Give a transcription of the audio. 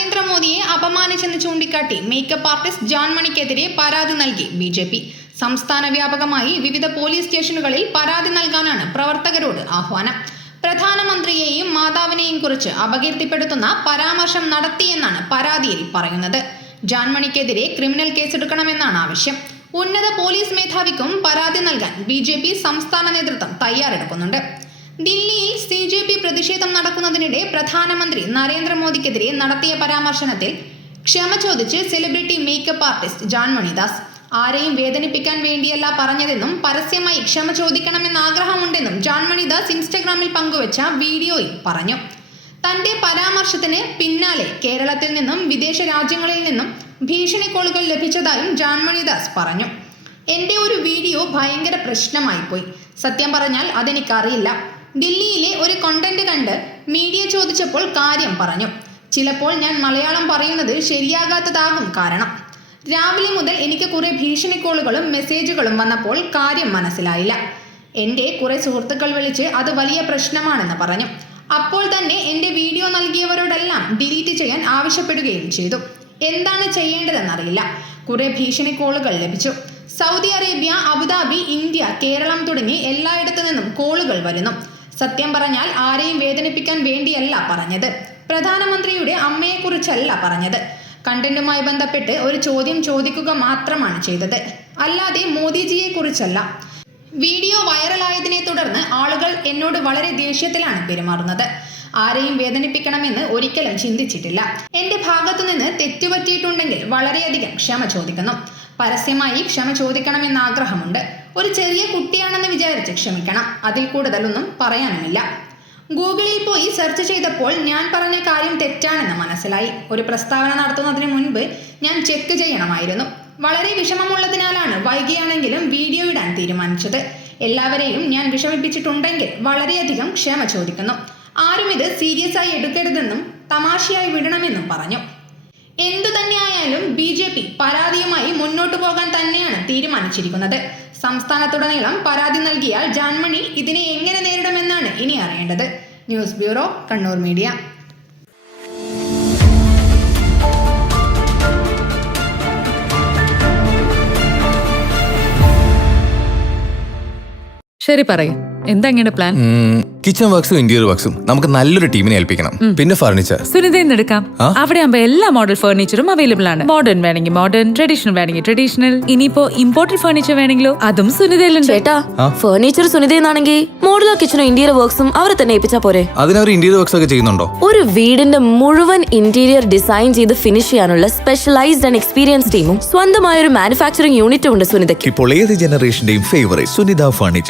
നരേന്ദ്രമോദിയെ അപമാനിച്ചെന്ന് ചൂണ്ടിക്കാട്ടി makeup artist John മണിക്കെതിരെ പരാതി നൽകി BJP. സംസ്ഥാന വ്യാപകമായി വിവിധ പോലീസ് സ്റ്റേഷനുകളിൽ പരാതി നൽകാനാണ് പ്രവർത്തകരോട് ആഹ്വാനം. പ്രധാനമന്ത്രിയെയും മാതാവിനെയും കുറിച്ച് അപകീർത്തിപ്പെടുത്തുന്ന പരാമർശം നടത്തിയെന്നാണ് പരാതിയിൽ പറയുന്നത്. ജോൺ മണിക്കെതിരെ ക്രിമിനൽ കേസെടുക്കണമെന്നാണ് ആവശ്യം. ഉന്നത പോലീസ് മേധാവിക്കും പരാതി നൽകാൻ BJP സംസ്ഥാന നേതൃത്വം തയ്യാറെടുക്കുന്നുണ്ട്. ദില്ലിയിൽ CJP പ്രതിഷേധം നടക്കുന്നതിനിടെ പ്രധാനമന്ത്രി നരേന്ദ്രമോദിക്കെതിരെ നടത്തിയ പരാമർശനത്തിൽ ക്ഷമ ചോദിച്ച് celebrity makeup artist John Manidas. ആരെയും വേദനിപ്പിക്കാൻ വേണ്ടിയല്ല പറഞ്ഞതെന്നും പരസ്യമായി ക്ഷമ ചോദിക്കണമെന്ന് ആഗ്രഹമുണ്ടെന്നും ജോൺ മണിദാസ് ഇൻസ്റ്റഗ്രാമിൽ പങ്കുവച്ച വീഡിയോയിൽ പറഞ്ഞു. തന്റെ പരാമർശത്തിന് പിന്നാലെ കേരളത്തിൽ നിന്നും വിദേശ രാജ്യങ്ങളിൽ നിന്നും ഭീഷണി കോളുകൾ ലഭിച്ചതായും ജോൺ മണിദാസ് പറഞ്ഞു. എന്റെ ഒരു വീഡിയോ ഭയങ്കര പ്രശ്നമായി പോയി. സത്യം പറഞ്ഞാൽ അതെനിക്കറിയില്ല. ദില്ലിയിലെ ഒരു കണ്ടന്റ് കണ്ട് മീഡിയ ചോദിച്ചപ്പോൾ കാര്യം പറഞ്ഞു. ചിലപ്പോൾ ഞാൻ മലയാളം പറയുന്നത് ശരിയാകാത്തതാകും കാരണം. രാവിലെ മുതൽ എനിക്ക് കുറെ ഭീഷണി കോളുകളും മെസ്സേജുകളും വന്നപ്പോൾ കാര്യം മനസ്സിലായില്ല. എൻ്റെ കുറെ സുഹൃത്തുക്കൾ വിളിച്ച് അത് വലിയ പ്രശ്നമാണെന്ന് പറഞ്ഞു. അപ്പോൾ തന്നെ എൻ്റെ വീഡിയോ നൽകിയവരോടെല്ലാം ഡിലീറ്റ് ചെയ്യാൻ ആവശ്യപ്പെടുകയും ചെയ്തു. എന്താണ് ചെയ്യേണ്ടതെന്നറിയില്ല. കുറെ ഭീഷണി കോളുകൾ ലഭിച്ചു. Saudi Arabia, Abu Dhabi, India, Keralam തുടങ്ങി എല്ലായിടത്തു നിന്നും കോളുകൾ വരുന്നു. സത്യം പറഞ്ഞാൽ ആരെയും വേദനിപ്പിക്കാൻ വേണ്ടിയല്ല പറഞ്ഞത്. പ്രധാനമന്ത്രിയുടെ അമ്മയെക്കുറിച്ചല്ല പറഞ്ഞത്. കണ്ടന്റുമായി ബന്ധപ്പെട്ട് ഒരു ചോദ്യം ചോദിക്കുക മാത്രമാണ് ചെയ്തത്, അല്ലാതെ മോദിജിയെ കുറിച്ചല്ല. വീഡിയോ വൈറലായതിനെ തുടർന്ന് ആളുകൾ എന്നോട് വളരെ ദേഷ്യത്തിലാണ് പെരുമാറുന്നത്. ആരെയും വേദനിപ്പിക്കണമെന്ന് ഒരിക്കലും ചിന്തിച്ചിട്ടില്ല. എന്റെ ഭാഗത്തുനിന്ന് തെറ്റുപറ്റിയിട്ടുണ്ടെങ്കിൽ വളരെയധികം ക്ഷമ ചോദിക്കുന്നു. പരസ്യമായി ക്ഷമ ചോദിക്കണമെന്ന് ആഗ്രഹമുണ്ട്. ഒരു ചെറിയ കുട്ടിയാണെന്ന് വിചാരിച്ച് ക്ഷമിക്കണം. അതിൽ കൂടുതലൊന്നും പറയാനുമില്ല. ഗൂഗിളിൽ പോയി സെർച്ച് ചെയ്തപ്പോൾ ഞാൻ പറഞ്ഞ കാര്യം തെറ്റാണെന്ന് മനസ്സിലായി. ഒരു പ്രസ്താവന നടത്തുന്നതിന് മുൻപ് ഞാൻ ചെക്ക് ചെയ്യണമായിരുന്നു. വളരെ വിഷമമുള്ളതിനാലാണ് വൈകിയാണെങ്കിലും വീഡിയോ ഇടാൻ തീരുമാനിച്ചത്. എല്ലാവരെയും ഞാൻ വിഷമിപ്പിച്ചിട്ടുണ്ടെങ്കിൽ വളരെയധികം ക്ഷമ ചോദിക്കുന്നു. ആരും ഇത് സീരിയസ് ആയി എടുക്കരുതെന്നും തമാശയായി വിടണമെന്നും പറഞ്ഞു. എന്തു തന്നെയായാലും BJP പരാതിയുമായി മുന്നോട്ടു പോകാൻ തന്നെയാണ് തീരുമാനിച്ചിരിക്കുന്നത്. സംസ്ഥാനത്തുടനീളം പരാതി നൽകിയാൽ ജോൺ മണി ഇതിനെ എങ്ങനെ നേരിടുമെന്നാണ് ഇനി അറിയേണ്ടത്. News bureau, Kannur media. ശരി, പറയും എന്താ ഇങ്ങനെ പ്ലാൻ? കിച്ചൺ വർക്സും ഇന്റീരിയർ വർക്സും നമുക്ക് നല്ലൊരു ടീമിനെ ഏൽപ്പിക്കണം. പിന്നെ ഫർണിച്ചർ സുനിതയിൽ എടുക്കാം. അവിടെ ആകുമ്പോ എല്ലാ മോഡൽ ഫർണിച്ചറും അവൈലബിൾ ആണ്. മോഡേൺ വേണമെങ്കിൽ മോഡേൺ, ട്രഡീഷണൽ വേണമെങ്കിൽ ട്രഡീഷണൽ. ഇനിയിപ്പോ ഇമ്പോർട്ടഡ് ഫർണിച്ചർ വേണമെങ്കിലോ അതും സുനിതയിലുണ്ട്. ചേട്ടാ, ഫർണിച്ചർ സുനിതയെന്നാണെങ്കിൽ മോഡുലർ കിച്ചണും ഇന്റീരിയർ വർക്സും അവരെ തന്നെ ഏൽപ്പിച്ചാ പോരെ? അതിനവർ ഇന്റീരിയർ വർക്സ് ഒക്കെ ചെയ്യുന്നുണ്ടോ? ഒരു വീടിന്റെ മുഴുവൻ ഇന്റീരിയർ ഡിസൈൻ ചെയ്ത് ഫിനിഷ് ചെയ്യാനുള്ള സ്പെഷ്യലൈസ്ഡ് ആൻഡ് എക്സ്പീരിയൻസ് ടീമും സ്വന്തമായ ഒരു മാനുഫാക്ചറിംഗ് യൂണിറ്റും ഉണ്ട് സുനിതയ്ക്ക്. ഇപ്പോൾ ഏത് ജനറേഷന്റെയും ഫേവറേറ്റ് സുനിത ഫർണിച്ചർ.